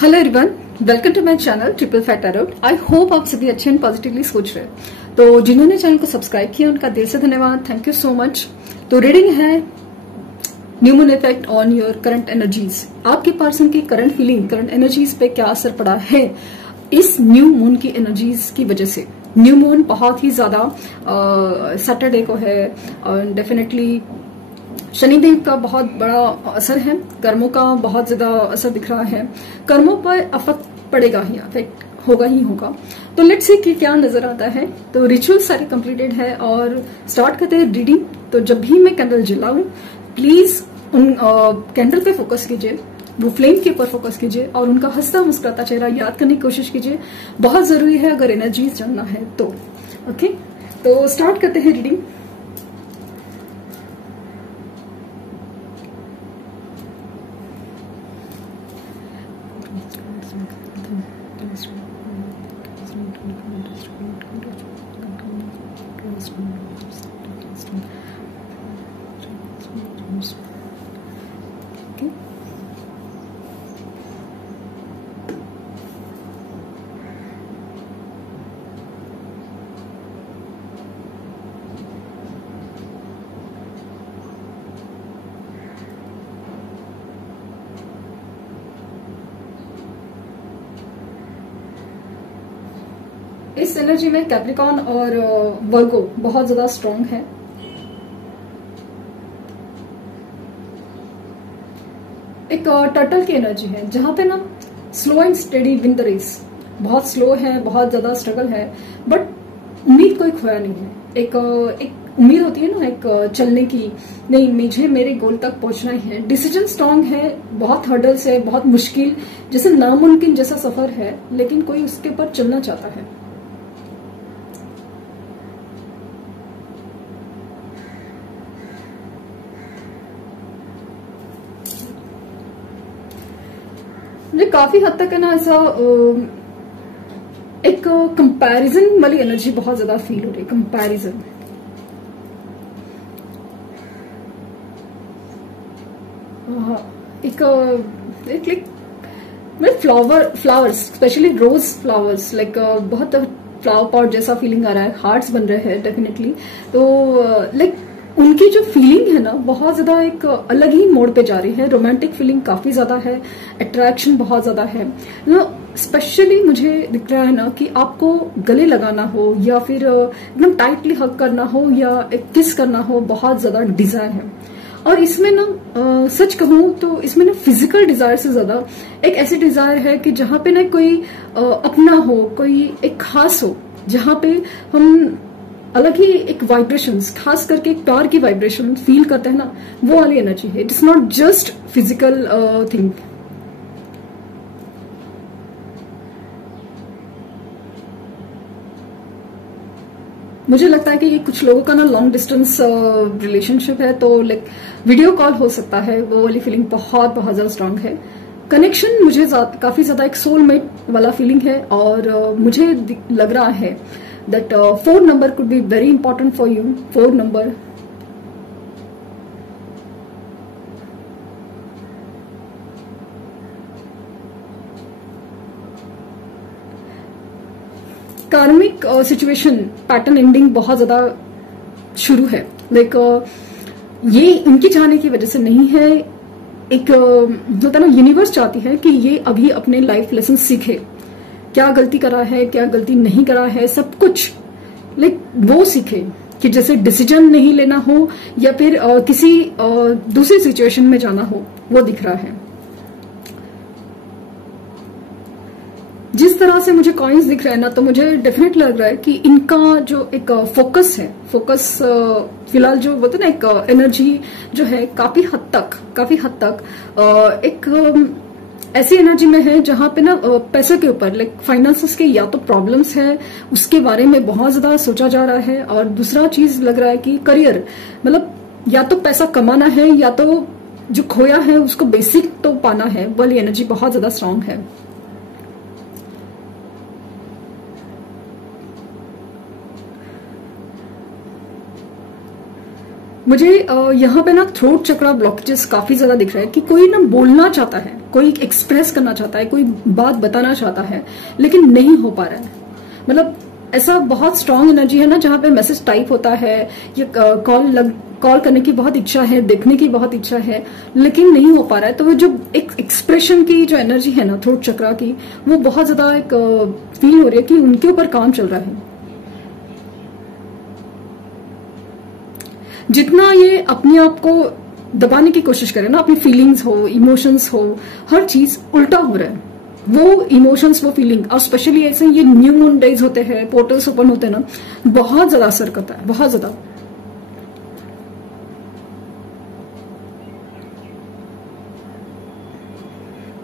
Hello everyone, welcome to my channel Triple Fat Tarot. I hope आप सभी अच्छे and positively सोच रहे हैं। तो जिन्होंने चैनल को सब्सक्राइब किया उनका दिल से धन्यवाद, थैंक यू सो मच। तो रीडिंग है new moon effect on your current energies. आपके पर्सन की करंट फीलिंग, करंट एनर्जीज पे क्या असर पड़ा है इस न्यू मून की एनर्जीज की वजह से। न्यू मून बहुत ही ज्यादा सैटरडे को है और डेफिनेटली शनिदेव का बहुत बड़ा असर है, कर्मों का बहुत ज्यादा असर दिख रहा है। कर्मों पर अफेक्ट पड़ेगा ही, अफेक्ट होगा ही होगा। तो लेट्स सी कि क्या नजर आता है। तो रिचुअल सारे कंप्लीटेड है और स्टार्ट करते हैं रीडिंग। तो जब भी मैं कैंडल जलाऊं प्लीज उन कैंडल पे फोकस कीजिए, वो फ्लेम के ऊपर फोकस कीजिए और उनका हंसता मुस्कुराता चेहरा याद करने की कोशिश कीजिए। बहुत जरूरी है अगर एनर्जीज जानना है तो। ओके, तो स्टार्ट करते हैं रीडिंग। इस एनर्जी में कैप्रिकॉर्न और वर्गो बहुत ज्यादा स्ट्रांग है। एक टर्टल की एनर्जी है जहां पे ना slow and steady win the race. बहुत स्लो है, बहुत ज्यादा स्ट्रगल है, बट उम्मीद कोई खोया नहीं है। एक उम्मीद होती है ना एक चलने की, नहीं मुझे मेरे गोल तक पहुंचना ही है। डिसीजन स्ट्रांग है, बहुत हर्डल्स है, बहुत मुश्किल, जैसे नामुमकिन जैसा सफर है, लेकिन कोई उसके ऊपर चलना चाहता है। मुझे काफी हद तक है ना ऐसा एक कंपैरिजन वाली एनर्जी बहुत ज्यादा फील हो रही है। कंपैरिजन, एक फ्लावर्स स्पेशली रोज फ्लावर्स, लाइक बहुत फ्लावर पॉट जैसा फीलिंग आ रहा है। हार्ट्स बन रहे हैं डेफिनेटली। तो लाइक उनकी जो फीलिंग है ना बहुत ज्यादा एक अलग ही मोड पे जा रही है। रोमांटिक फीलिंग काफी ज्यादा है, अट्रैक्शन बहुत ज्यादा है ना। स्पेशली मुझे दिख रहा है ना कि आपको गले लगाना हो या फिर एकदम टाइटली हग करना हो या एक किस करना हो, बहुत ज्यादा डिजायर है। और इसमें ना सच कहूं तो इसमें ना फिजिकल डिजायर से ज्यादा एक ऐसी डिजायर है कि जहां पे ना कोई अपना हो, कोई एक खास हो, जहां पे हम अलग ही एक वाइब्रेशंस, खास करके एक प्यार की वाइब्रेशन फील करते हैं ना, वो वाली एनर्जी है। It is not just physical thing. मुझे लगता है कि ये कुछ लोगों का ना लॉन्ग डिस्टेंस रिलेशनशिप है, तो लाइक वीडियो कॉल हो सकता है। वो वाली फीलिंग बहुत बहुत ज्यादा स्ट्रांग है। कनेक्शन मुझे काफी ज्यादा एक सोलमेट वाला फीलिंग है और मुझे लग रहा है that 4 number could be very important for you. 4 number, कार्मिक सिचुएशन पैटर्न एंडिंग बहुत ज्यादा शुरू है। लाइक ये इनकी चाहने की वजह से नहीं है, एक होता ना यूनिवर्स चाहती है कि ये अभी अपने लाइफ लेसन सीखे, क्या गलती करा है, क्या गलती नहीं करा है, सब कुछ लाइक वो सीखे कि जैसे डिसीजन नहीं लेना हो या फिर किसी दूसरी सिचुएशन में जाना हो, वो दिख रहा है। जिस तरह से मुझे कॉइन्स दिख रहे हैं ना, तो मुझे डेफिनेट लग रहा है कि इनका जो एक फोकस है, फोकस फिलहाल जो बोलते ना एक एनर्जी जो है काफी हद तक एक ऐसी एनर्जी में है जहां पे ना पैसे के ऊपर, लाइक फाइनेंसेस के या तो प्रॉब्लम्स है, उसके बारे में बहुत ज्यादा सोचा जा रहा है। और दूसरा चीज लग रहा है कि करियर, मतलब या तो पैसा कमाना है या तो जो खोया है उसको बेसिक तो पाना है। वाली एनर्जी बहुत ज्यादा स्ट्रांग है। मुझे यहाँ पे ना थ्रोट चक्रा ब्लॉकेजेस काफी ज्यादा दिख रहा है कि कोई ना बोलना चाहता है, कोई एक्सप्रेस करना चाहता है, कोई बात बताना चाहता है, लेकिन नहीं हो पा रहा है। मतलब ऐसा बहुत स्ट्रांग एनर्जी है ना, जहाँ पे मैसेज टाइप होता है या कॉल करने की बहुत इच्छा है, देखने की बहुत इच्छा है, लेकिन नहीं हो पा रहा है। तो वो जो एक एक्सप्रेशन की जो एनर्जी है ना थ्रोट चक्रा की, वो बहुत ज्यादा एक फील हो रही है कि उनके ऊपर काम चल रहा है। जितना ये अपने आप को दबाने की कोशिश करे ना, अपनी फीलिंग्स हो, इमोशंस हो, हर चीज उल्टा हो रहा है। वो इमोशंस, वो फीलिंग, और स्पेशली ऐसे ये न्यू मून डेज होते हैं, पोर्टल्स ओपन होते हैं ना, बहुत ज्यादा असर करता है, बहुत ज्यादा।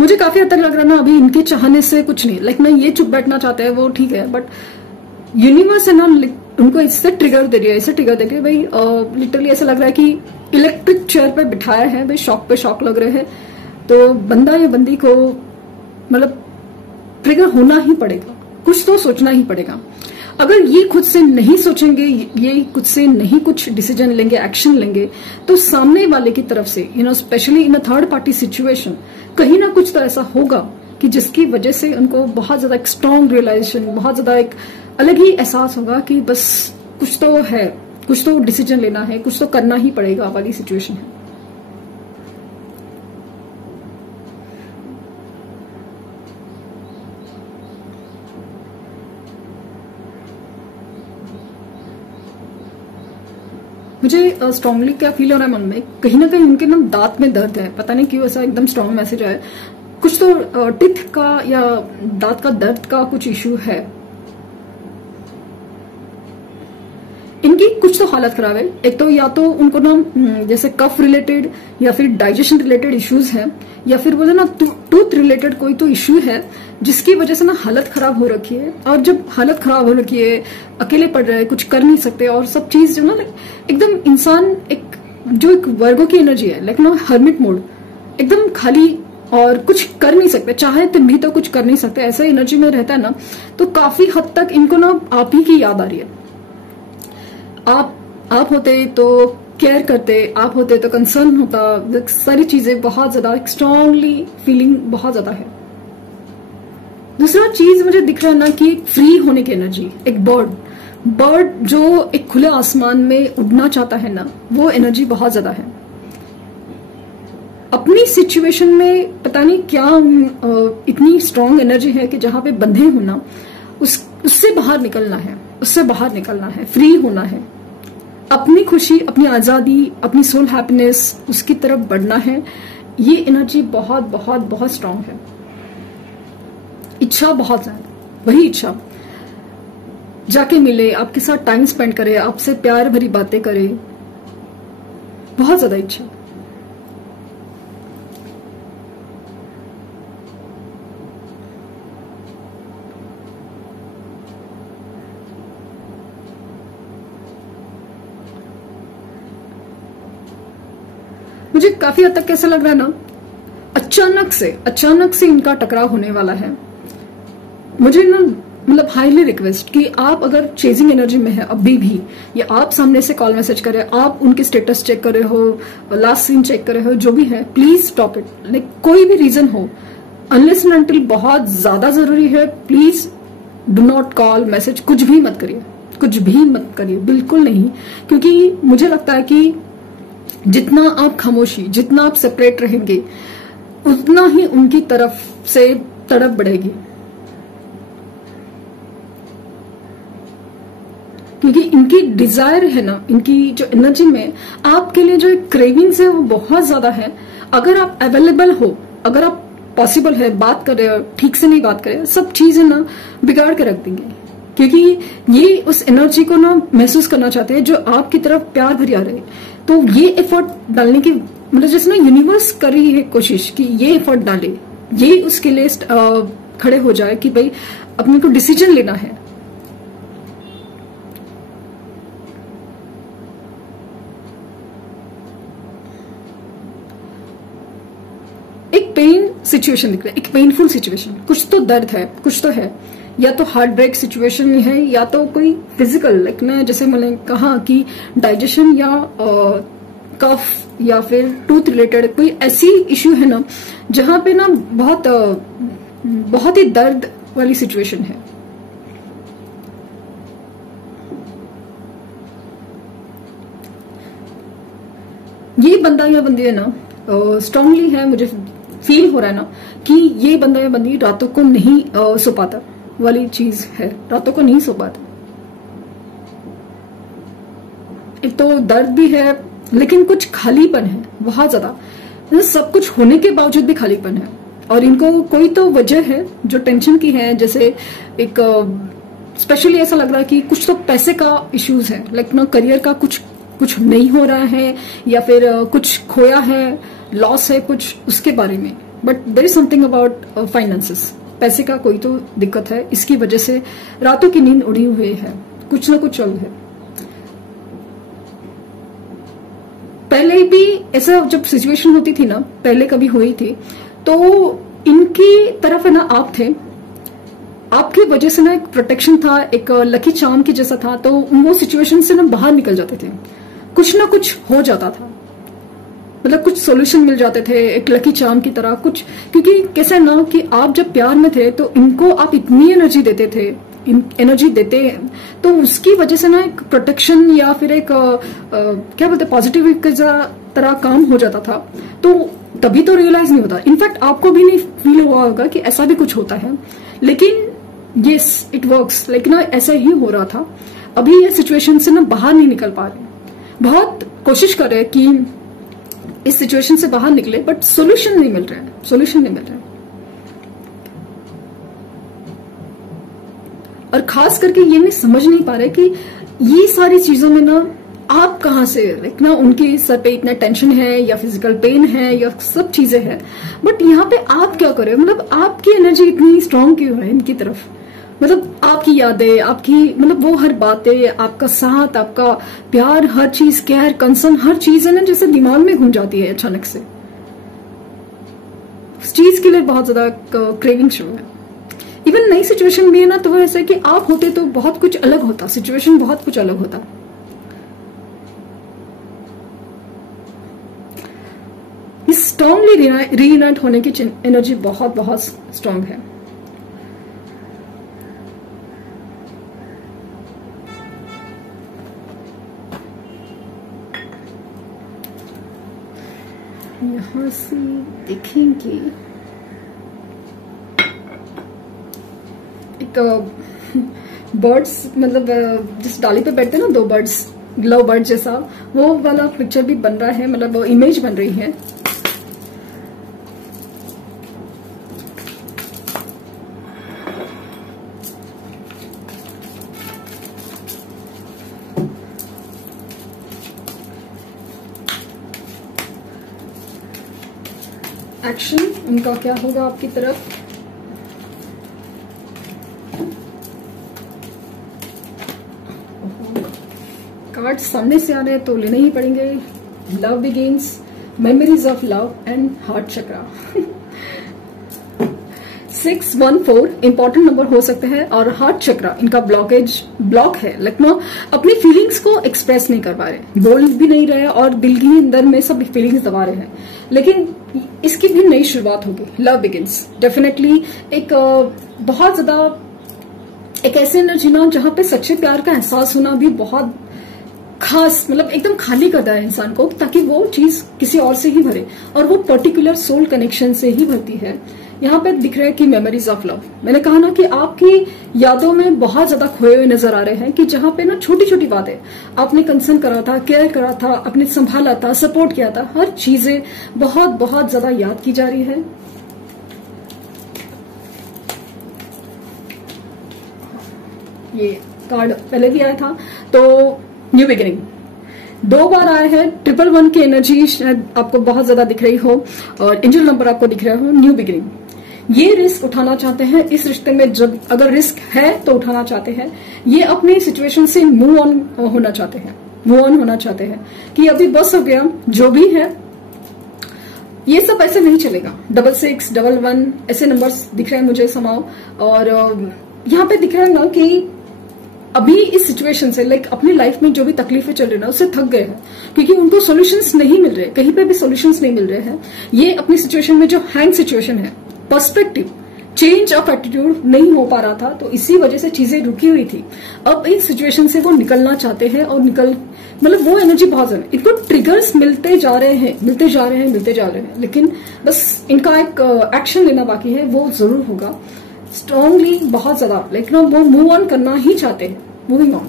मुझे काफी हद तक लग रहा है ना, अभी इनके चाहने से कुछ नहीं, लाइक ना ये चुप बैठना चाहते हैं वो ठीक है, बट यूनिवर्स है ना उनको इससे ट्रिगर दे रही है, इससे ट्रिगर दे रही है भाई। लिटरली ऐसा लग रहा है कि इलेक्ट्रिक चेयर पे बिठाया है भाई, शॉक पे शॉक लग रहे हैं, तो बंदा या बंदी को मतलब ट्रिगर होना ही पड़ेगा, कुछ तो सोचना ही पड़ेगा। अगर ये खुद से नहीं सोचेंगे, ये खुद से नहीं कुछ डिसीजन लेंगे, एक्शन लेंगे, तो सामने वाले की तरफ से specially in a third party situation कहीं ना कुछ तो ऐसा होगा कि जिसकी वजह से उनको बहुत ज्यादा एक स्ट्रॉन्ग रियलाइजेशन, बहुत ज्यादा एक अलग ही एहसास होगा कि बस कुछ तो है, कुछ तो डिसीजन लेना है, कुछ तो करना ही पड़ेगा वाली सिचुएशन है। मुझे स्ट्रांगली क्या फील हो रहा है मन में, कहीं ना कहीं उनके ना दांत में दर्द है, पता नहीं क्यों ऐसा एकदम स्ट्रांग मैसेज आया। कुछ तो टिथ का या दांत का दर्द का कुछ इश्यू है, इनकी कुछ तो हालत खराब है। एक तो या तो उनको ना जैसे कफ रिलेटेड या फिर डाइजेशन रिलेटेड इश्यूज है, या फिर बोले ना टूथ रिलेटेड कोई तो इश्यू है जिसकी वजह से ना हालत खराब हो रखी है। और जब हालत खराब हो रखी है, अकेले पड़ रहे हैं, कुछ कर नहीं सकते, और सब चीज जो ना एकदम इंसान एक जो एक वर्गो की एनर्जी है, लाइक ना हर्मिट मोड, एकदम खाली और कुछ कर नहीं सकते, चाहे तुम भी तो कुछ कर नहीं सकते, ऐसा एनर्जी में रहता है ना, तो काफी हद तक इनको ना आप ही की याद आ रही है। आप होते तो केयर करते, आप होते तो कंसर्न होता, सारी चीजें बहुत ज्यादा स्ट्रांगली फीलिंग बहुत ज्यादा है। दूसरा चीज मुझे दिख रहा है ना कि फ्री होने की एनर्जी, एक बर्ड जो एक खुले आसमान में उड़ना चाहता है ना, वो एनर्जी बहुत ज्यादा है। अपनी सिचुएशन में पता नहीं क्या इतनी स्ट्रांग एनर्जी है कि जहां पे बंधे हो ना, उससे बाहर निकलना है, उससे बाहर निकलना है, फ्री होना है, अपनी खुशी, अपनी आजादी, अपनी सोल हैप्पीनेस, उसकी तरफ बढ़ना है। ये एनर्जी बहुत बहुत बहुत स्ट्रांग है। इच्छा बहुत ज्यादा, वही इच्छा जाके मिले, आपके साथ टाइम स्पेंड करे, आपसे प्यार भरी बातें करे, बहुत ज्यादा इच्छा। मुझे काफी हद तक कैसा लग रहा है ना, अचानक से इनका टकराव होने वाला है। मुझे ना मतलब हाईली रिक्वेस्ट कि आप अगर चेजिंग एनर्जी में है अभी भी, या आप सामने से कॉल मैसेज कर रहे हो, आप उनके स्टेटस चेक कर रहे हो, लास्ट सीन चेक कर रहे हो, जो भी है, प्लीज स्टॉप इट। लाइक कोई भी रीजन हो, अनलेस एंड अनटिल बहुत ज्यादा जरूरी है, please do not call, message, कुछ भी मत करिए, कुछ भी मत करिए, बिल्कुल नहीं। क्योंकि मुझे लगता है कि जितना आप खामोशी, जितना आप सेपरेट रहेंगे, उतना ही उनकी तरफ से तड़प बढ़ेगी। क्योंकि इनकी डिजायर है ना, इनकी जो एनर्जी में आपके लिए जो क्रेविंग्स है वो बहुत ज्यादा है। अगर आप अवेलेबल हो, अगर आप पॉसिबल है, बात कर रहे हो, ठीक से नहीं बात कर रहे हो, सब चीजें ना बिगाड़ के रख देंगे। क्योंकि ये उस एनर्जी को ना महसूस करना चाहते हैं जो आपकी तरफ प्यार भरी आ रही है। तो ये एफर्ट डालने की मतलब जैसे ना यूनिवर्स कर रही है कोशिश कि ये एफर्ट डाले, ये उसके लिए खड़े हो जाए कि भाई अपने को डिसीजन लेना है। एक पेन सिचुएशन दिख रहा है, एक पेनफुल सिचुएशन, कुछ तो दर्द है, कुछ तो है। या तो हार्ट ब्रेक सिचुएशन में है, या तो कोई फिजिकल लाइक ना, जैसे मैंने कहा कि डाइजेशन या कफ या फिर टूथ रिलेटेड कोई ऐसी इश्यू है ना जहां पे ना बहुत ही दर्द वाली सिचुएशन है। ये बंदा या बंदी है ना स्ट्रांगली है, मुझे फील हो रहा है ना कि ये बंदा या बंदी रातों को नहीं सो पाता वाली चीज है, रातों को नहीं सो पाता। एक तो दर्द भी है, लेकिन कुछ खालीपन है बहुत ज्यादा, सब कुछ होने के बावजूद भी खालीपन है। और इनको कोई तो वजह है जो टेंशन की है, जैसे एक स्पेशली ऐसा लग रहा है कि कुछ तो पैसे का इश्यूज है, लाइक ना करियर का कुछ नहीं हो रहा है, या फिर कुछ खोया है, लॉस है कुछ उसके बारे में। But there is something about finances, पैसे का कोई तो दिक्कत है, इसकी वजह से रातों की नींद उड़ी हुई है, कुछ ना कुछ चल है। पहले भी ऐसा जब सिचुएशन होती थी ना, पहले कभी हुई थी, तो इनकी तरफ है ना आप थे, आपकी वजह से ना एक प्रोटेक्शन था, एक लकी चार्म की जैसा था, तो वो सिचुएशन से ना बाहर निकल जाते थे, कुछ ना कुछ हो जाता था, मतलब कुछ सॉल्यूशन मिल जाते थे एक लकी चार्म की तरह कुछ। क्योंकि कैसे ना कि आप जब प्यार में थे तो इनको आप इतनी एनर्जी देते थे, एनर्जी देते, तो उसकी वजह से ना एक प्रोटेक्शन या फिर एक क्या बोलते पॉजिटिव तरह काम हो जाता था। तो तभी तो रियलाइज नहीं होता, इनफैक्ट आपको भी नहीं फील हुआ होगा कि ऐसा भी कुछ होता है, लेकिन यस इट वर्क्स, लेकिन ना ऐसा ही हो रहा था। अभी ये सिचुएशन से ना बाहर नहीं निकल पा रहे, बहुत कोशिश कर रहे कि इस सिचुएशन से बाहर निकले, बट सॉल्यूशन नहीं मिल रहा है, सॉल्यूशन नहीं मिल रहा है। और खास करके ये नहीं समझ नहीं पा रहे कि ये सारी चीजों में ना आप कहां से, लाइक ना उनके सर पे इतना टेंशन है या फिजिकल पेन है या सब चीजें हैं, बट यहाँ पे आप क्या कर रहे हो, मतलब आपकी एनर्जी इतनी स्ट्रांग क्यों है इनकी तरफ, मतलब आपकी यादें, आपकी मतलब वो हर बातें, आपका साथ, आपका प्यार, हर चीज, केयर, कंसर्न, हर चीज है ना जैसे दिमाग में घूम जाती है अचानक से। उस चीज के लिए बहुत ज्यादा क्रेविंग शुरू है। इवन नई सिचुएशन भी है ना, तो वो ऐसा कि आप होते तो बहुत कुछ अलग होता, सिचुएशन बहुत कुछ अलग होता। इस स्ट्रांगली रीयूनाइट होने की एनर्जी बहुत बहुत स्ट्रांग है। यहां से देखेंगे एक बर्ड्स, मतलब जिस डाली पे बैठते हैं ना दो बर्ड्स, लव बर्ड जैसा, वो वाला पिक्चर भी बन रहा है, मतलब वो इमेज बन रही है। एक्शन उनका क्या होगा आपकी तरफ, कार्ड सामने से आ रहे हैं तो लेने ही पड़ेंगे। Love begins, memories of love and heart chakra. 614 important number हो सकते हैं, और हार्ट चक्रा इनका ब्लॉक है, लखनऊ अपनी फीलिंग्स को एक्सप्रेस नहीं कर पा रहे, बोल भी नहीं रहे, और दिल के अंदर में सब फीलिंग्स दबा रहे हैं। लेकिन इसकी भी नई शुरुआत होगी, लव बिगिंस डेफिनेटली। एक बहुत ज्यादा एक ऐसी एनर्जी ना जहां पे सच्चे प्यार का एहसास होना भी बहुत खास, मतलब एकदम खाली करता है इंसान को, ताकि वो चीज किसी और से ही भरे, और वो पर्टिकुलर सोल कनेक्शन से ही भरती है। यहाँ पे दिख रहा है कि मेमोरीज ऑफ लव, मैंने कहा ना कि आपकी यादों में बहुत ज्यादा खोए हुए नजर आ रहे हैं, कि जहां पे ना छोटी छोटी बातें आपने कंसर्न करा था, केयर करा था, आपने संभाला था, सपोर्ट किया था, हर चीजें बहुत बहुत ज्यादा याद की जा रही है। ये कार्ड पहले भी आया था, तो न्यू बिगिनिंग 2 बार आया है। 111 की एनर्जी शायद आपको बहुत ज्यादा दिख रही हो, और एंजल नंबर आपको दिख रहा हो, न्यू बिगिनिंग। ये रिस्क उठाना चाहते हैं इस रिश्ते में, जब अगर रिस्क है तो उठाना चाहते हैं। ये अपनी सिचुएशन से मूव ऑन होना चाहते हैं, कि अभी बस हो गया, जो भी है ये सब ऐसे नहीं चलेगा। 66, 11 ऐसे नंबर्स दिख रहे हैं मुझे समाओ, और यहाँ पे दिख रहा है ना कि अभी इस सिचुएशन से लाइक अपनी लाइफ में जो भी तकलीफें चल रही है ना उससे थक गए हैं, क्योंकि उनको सॉल्यूशंस नहीं मिल रहे, कहीं पे भी सॉल्यूशंस नहीं मिल रहे हैं। ये अपनी सिचुएशन में जो हैंग सिचुएशन है, पर्सपेक्टिव चेंज ऑफ एटीट्यूड नहीं हो पा रहा था, तो इसी वजह से चीजें रुकी हुई थी। अब इस सिचुएशन से वो निकलना चाहते हैं और मतलब वो एनर्जी बहुत ज्यादा, इनको ट्रिगर्स मिलते जा रहे हैं, लेकिन बस इनका एक एक्शन लेना बाकी है, वो जरूर होगा स्ट्रांगली, बहुत ज्यादा लेकिन वो मूव ऑन करना ही चाहते हैं। मूविंग ऑन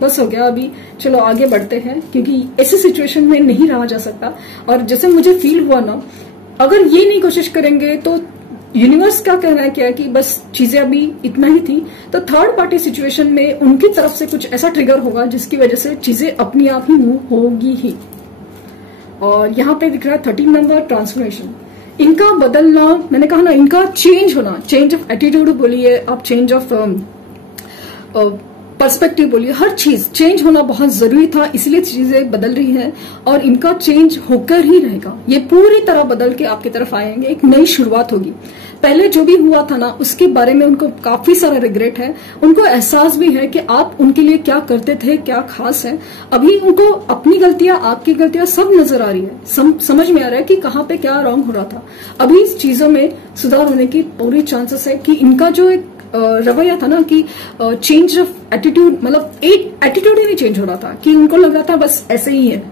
बस हो गया, अभी चलो आगे बढ़ते हैं, क्योंकि ऐसी सिचुएशन में नहीं रहा जा सकता। और जैसे मुझे फील हुआ ना, अगर ये नहीं कोशिश करेंगे तो यूनिवर्स का कहना है क्या कि बस चीजें अभी इतना ही थी, तो थर्ड पार्टी सिचुएशन में उनकी तरफ से कुछ ऐसा ट्रिगर होगा जिसकी वजह से चीजें अपनी आप ही मूव होगी ही। और यहाँ पे दिख रहा है 13 नंबर ट्रांसफॉर्मेशन, इनका बदलना, मैंने कहा ना इनका चेंज होना, चेंज ऑफ एटीट्यूड बोलिए आप, चेंज ऑफ पर्सपेक्टिव बोलिए, हर चीज चेंज होना बहुत जरूरी था, इसलिए चीजें बदल रही हैं और इनका चेंज होकर ही रहेगा। ये पूरी तरह बदल के आपकी तरफ आएंगे, एक नई शुरुआत होगी। पहले जो भी हुआ था ना उसके बारे में उनको काफी सारा रिग्रेट है, उनको एहसास भी है कि आप उनके लिए क्या करते थे, क्या खास है। अभी उनको अपनी गलतियां, आपकी गलतियां सब नजर आ रही है, समझ में आ रहा है कि कहाँ पे क्या रॉन्ग हो रहा था। अभी इस चीजों में सुधार होने की पूरी चांसेस है कि इनका जो एक रवैया था ना कि चेंज ऑफ एटीट्यूड, मतलब एक एटीट्यूड ही नहीं चेंज हो रहा था कि उनको लग रहा था बस ऐसे ही है,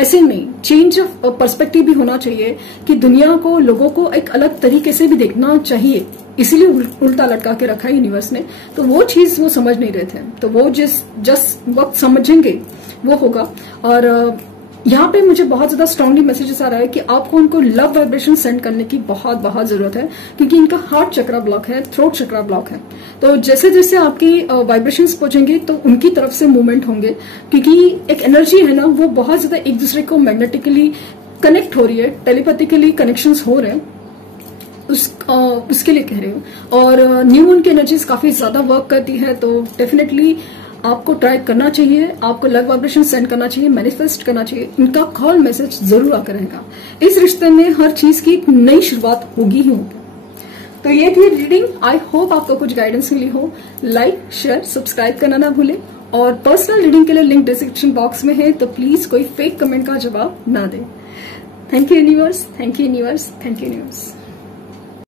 ऐसे नहीं, चेंज ऑफ पर्सपेक्टिव भी होना चाहिए कि दुनिया को, लोगों को एक अलग तरीके से भी देखना चाहिए, इसीलिए उल्टा लटका के रखा है यूनिवर्स ने। तो वो चीज वो समझ नहीं रहे थे, तो वो जिस वक्त समझेंगे वो होगा। और यहाँ पे मुझे बहुत ज्यादा स्ट्रांगली मैसेजेस आ रहा है कि आपको उनको लव वाइब्रेशन सेंड करने की बहुत बहुत जरूरत है, क्योंकि इनका हार्ट चक्रा ब्लॉक है, थ्रोट चक्रा ब्लॉक है। तो जैसे जैसे आपकी वाइब्रेशंस पहुंचेंगे तो उनकी तरफ से मूवमेंट होंगे, क्योंकि एक एनर्जी है ना वो बहुत ज्यादा एक दूसरे को मैग्नेटिकली कनेक्ट हो रही है, टेलीपैथिकली कनेक्शंस हो रहे हैं, उसके लिए कह रही हूँ। और न्यू मून की एनर्जीज काफी ज्यादा वर्क करती है, तो डेफिनेटली आपको ट्राई करना चाहिए, आपको लव वाइब्रेशन सेंड करना चाहिए, मैनिफेस्ट करना चाहिए, इनका कॉल मैसेज जरूर आकर रहेगा। इस रिश्ते में हर चीज की एक नई शुरुआत होगी ही होगी। तो ये थी रीडिंग, आई होप आपको कुछ गाइडेंस मिली हो। लाइक, शेयर, सब्सक्राइब करना ना भूलें, और पर्सनल रीडिंग के लिए लिंक डिस्क्रिप्शन बॉक्स में है, तो प्लीज कोई फेक कमेंट का जवाब ना दें। Thank you universe, thank you universe, thank you universe.